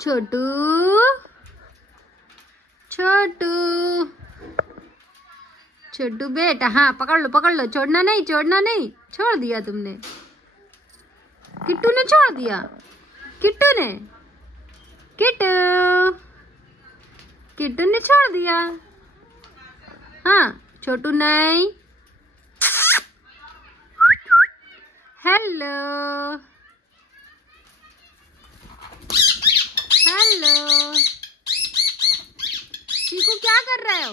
छोटू छोटू छोटू बेटा, हाँ पकड़ लो, छोड़ना नहीं, छोड़ दिया तुमने। किट्टू ने छोड़ दिया, किट्टू ने छोड़ दिया। हाँ छोटू नहीं। हेलो चीकू, क्या कर रहे हो?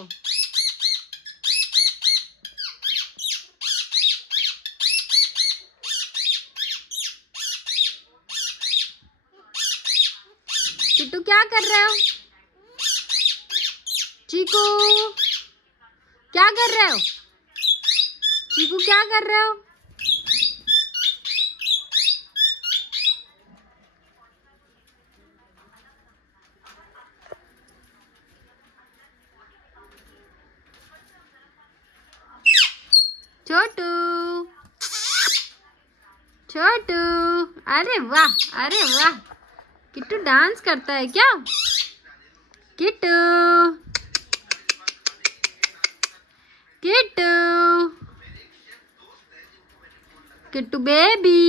किट्टू क्या कर रहे हो? चीकू क्या कर रहे हो? चीकू क्या कर रहे हो? छोटू छोटू, अरे वाह, किट्टू डांस करता है क्या? किट्टू किट्टू बेबी,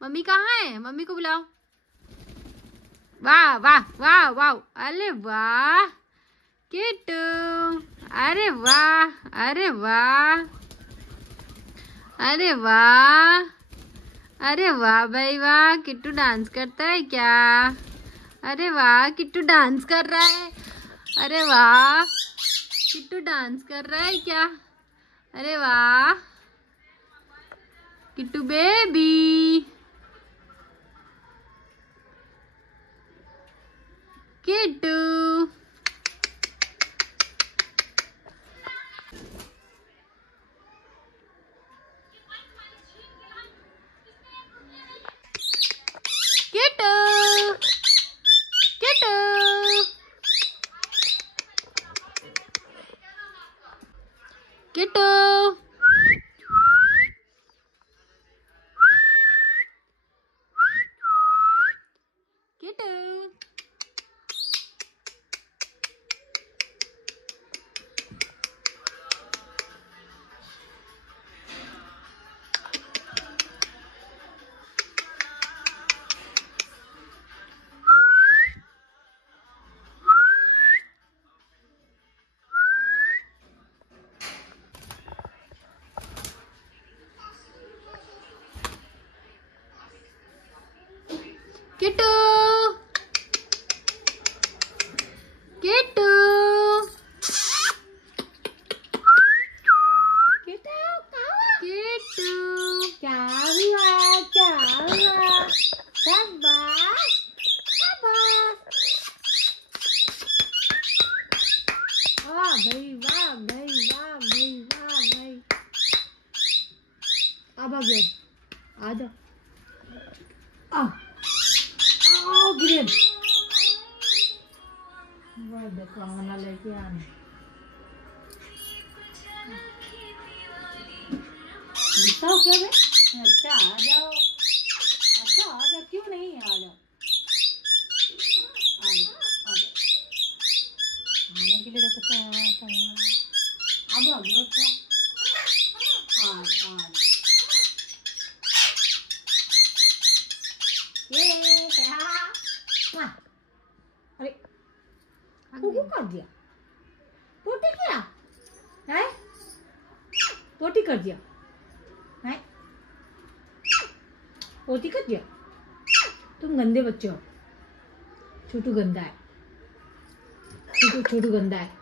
मम्मी कहाँ है? मम्मी को बुलाओ। वाह, अरे वाह किट्टू, अरे वाह भाई वाह, किट्टू डांस करता है क्या? अरे वाह, किट्टू डांस कर रहा है। अरे वाह, किट्टू डांस कर रहा है क्या? अरे वाह, किट्टू बेबी, किट्टू किट्टू किट्टू किट्टू किट्टू किट्टू, क्या हुआ? शाबाश, वाह भाई। अब आ गए, आ जाओ। गिरे देखो लेके आने। क्या भाई? अच्छा आ जाओ, क्यों नहीं? आ जाओ आने के लिए देखो। अब आ गया। अच्छा अरे कर दिया, पोटी कर दिया है, पोटी कर दिया। तुम गंदे बच्चे हो। छोटू गंदा है, छोटू गंदा है।